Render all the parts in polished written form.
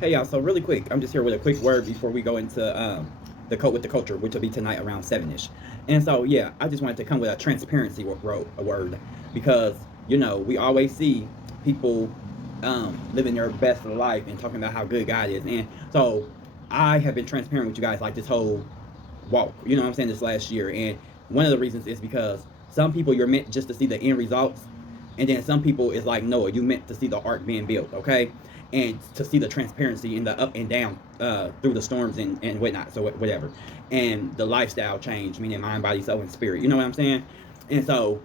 Hey y'all, so really quick, I'm just here with a quick word before we go into the code with the culture, which will be tonight around 7ish. And so yeah, I just wanted to come with a transparency a word because we always see people living their best life and talking about how good God is. And so I have been transparent with you guys like this whole walk, you know what I'm saying, this last year. And one of the reasons is because some people you're meant just to see the end results, and then some people is like Noah, you meant to see the ark being built, okay, and to see the transparency in the up and down through the storms and whatnot, so whatever, and the lifestyle change, meaning mind, body, soul, and spirit, you know what I'm saying. And so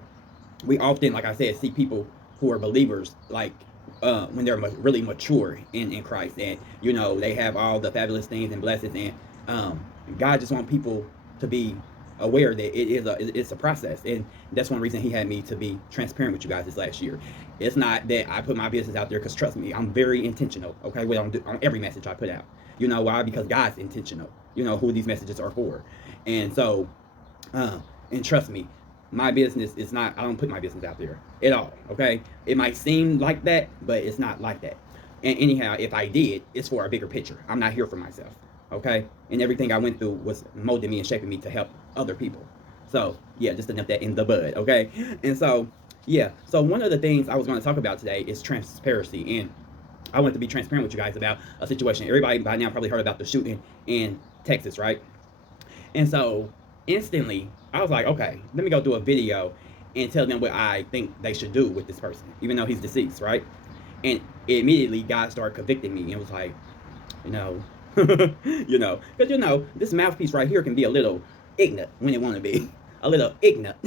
we often, like I said, see people who are believers like when they're really mature in Christ, and they have all the fabulous things and blessings, and God just wants people to be aware that it's a process, and that's one reason He had me to be transparent with you guys this last year. It's not that I put my business out there, because trust me, I'm very intentional. Okay, on every message I put out. You know why? Because God's intentional. You know who these messages are for, and so and trust me, my business is not, I don't put my business out there at all, okay? It might seem like that, but it's not like that. And anyhow, if I did, it's for a bigger picture. I'm not here for myself, okay? And everything I went through was molding me and shaping me to help other people. So yeah, just to nip that in the bud, okay? And so yeah, so one of the things I was going to talk about today is transparency. And I want to be transparent with you guys about a situation. Everybody by now probably heard about the shooting in Texas, right? And so instantly, I was like, okay, let me go do a video and tell them what I think they should do with this person, even though he's deceased, right? And immediately God started convicting me and was like, you know, because this mouthpiece right here can be a little ignorant when it want to be, a little ignorant,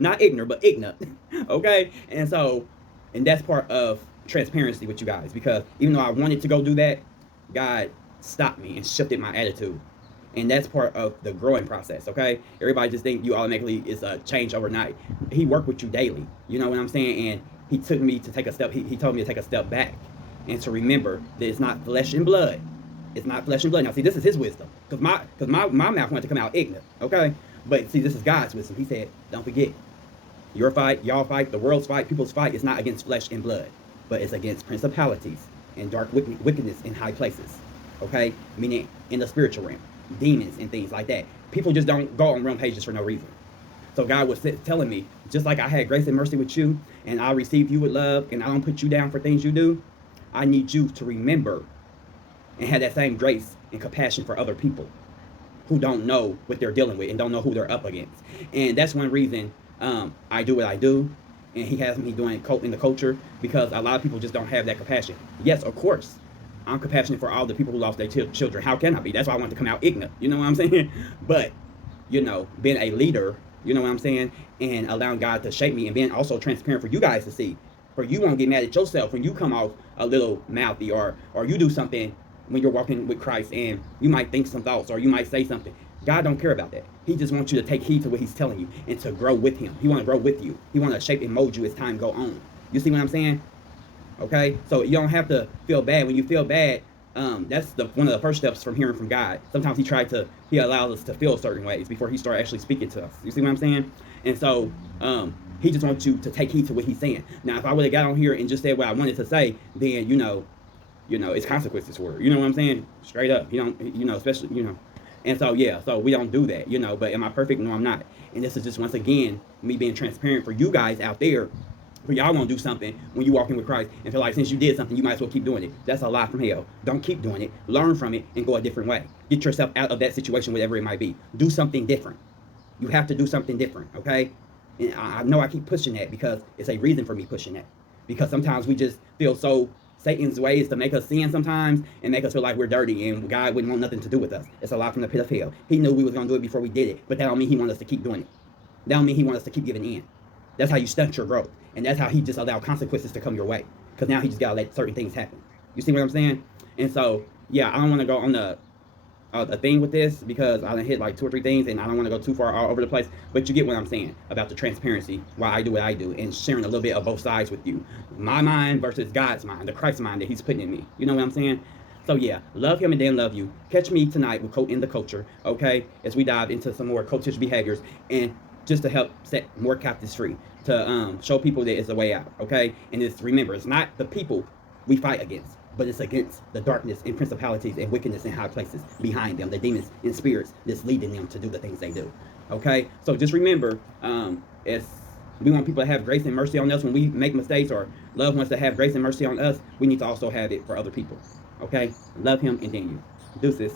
not ignorant, but ignorant, okay? And so, and that's part of transparency with you guys, because even though I wanted to go do that, God stopped me and shifted my attitude, and that's part of the growing process. Okay, everybody just think you automatically is a change overnight. He worked with you daily, you know what I'm saying. And he told me to take a step back and to remember that it's not flesh and blood. It's not flesh and blood. Now see, this is his wisdom, because my mouth wanted to come out ignorant, okay, but see, this is God's wisdom. He said, don't forget, your fight, y'all fight, the world's fight, people's fight is not against flesh and blood, but it's against principalities and dark wickedness in high places, okay, meaning in the spiritual realm, demons and things like that. People just don't go on realm pages for no reason. So God was telling me, just like I had grace and mercy with you, and I received you with love, and I don't put you down for things you do, I need you to remember and have that same grace and compassion for other people who don't know what they're dealing with and don't know who they're up against. And that's one reason I do what I do, and He has me doing in the culture, because a lot of people just don't have that compassion. Yes, of course, I'm compassionate for all the people who lost their children. How can I be? That's why I want to come out ignorant. You know what I'm saying? But, being a leader, you know what I'm saying? And allowing God to shape me, and being also transparent for you guys to see. For you won't get mad at yourself when you come off a little mouthy, or you do something when you're walking with Christ, and you might think some thoughts, or you might say something. God don't care about that. He just wants you to take heed to what He's telling you and to grow with Him. He want to grow with you. He want to shape and mold you as time go on. You see what I'm saying? Okay, so you don't have to feel bad. When you feel bad, that's one of the first steps from hearing from God. Sometimes He allows us to feel certain ways before He starts actually speaking to us. You see what I'm saying? And so He just wants you to take heed to what He's saying. Now, if I would have got on here and just said what I wanted to say, then it's consequences for it. You know what I'm saying? Straight up. You don't, especially. And so yeah, so we don't do that. But am I perfect? No, I'm not. And this is just, once again, me being transparent for you guys out there. For y'all won't do something when you walk in with Christ and feel like, since you did something, you might as well keep doing it. That's a lie from hell. Don't keep doing it. Learn from it and go a different way. Get yourself out of that situation, whatever it might be. Do something different. You have to do something different, okay? And I know I keep pushing that because it's a reason for me pushing that. Because sometimes we just feel so Satan's ways to make us sin sometimes and make us feel like we're dirty and God wouldn't want nothing to do with us. It's a lie from the pit of hell. He knew we was going to do it before we did it, but that don't mean He wants us to keep doing it. That don't mean He wants us to keep giving in. That's how you stunt your growth. And that's how He just allowed consequences to come your way. Because now He just got to let certain things happen. You see what I'm saying? And so, yeah, I don't want to go on the thing with this, because I done hit like 2 or 3 things, and I don't want to go too far all over the place. But you get what I'm saying about the transparency, why I do what I do, and sharing a little bit of both sides with you. My mind versus God's mind, the Christ mind that He's putting in me. You know what I'm saying? So yeah, love Him and then love you. Catch me tonight with Code in the Culture, okay? As we dive into some more cultish behaviors, and just to help set more captives free, to show people that it's a way out, okay? And remember, it's not the people we fight against. but it's against the darkness and principalities and wickedness in high places behind them, the demons and spirits that's leading them to do the things they do. Okay, so just remember, as we want people to have grace and mercy on us when we make mistakes, or loved ones to have grace and mercy on us, we need to also have it for other people. Okay, love him and then you. Deuces.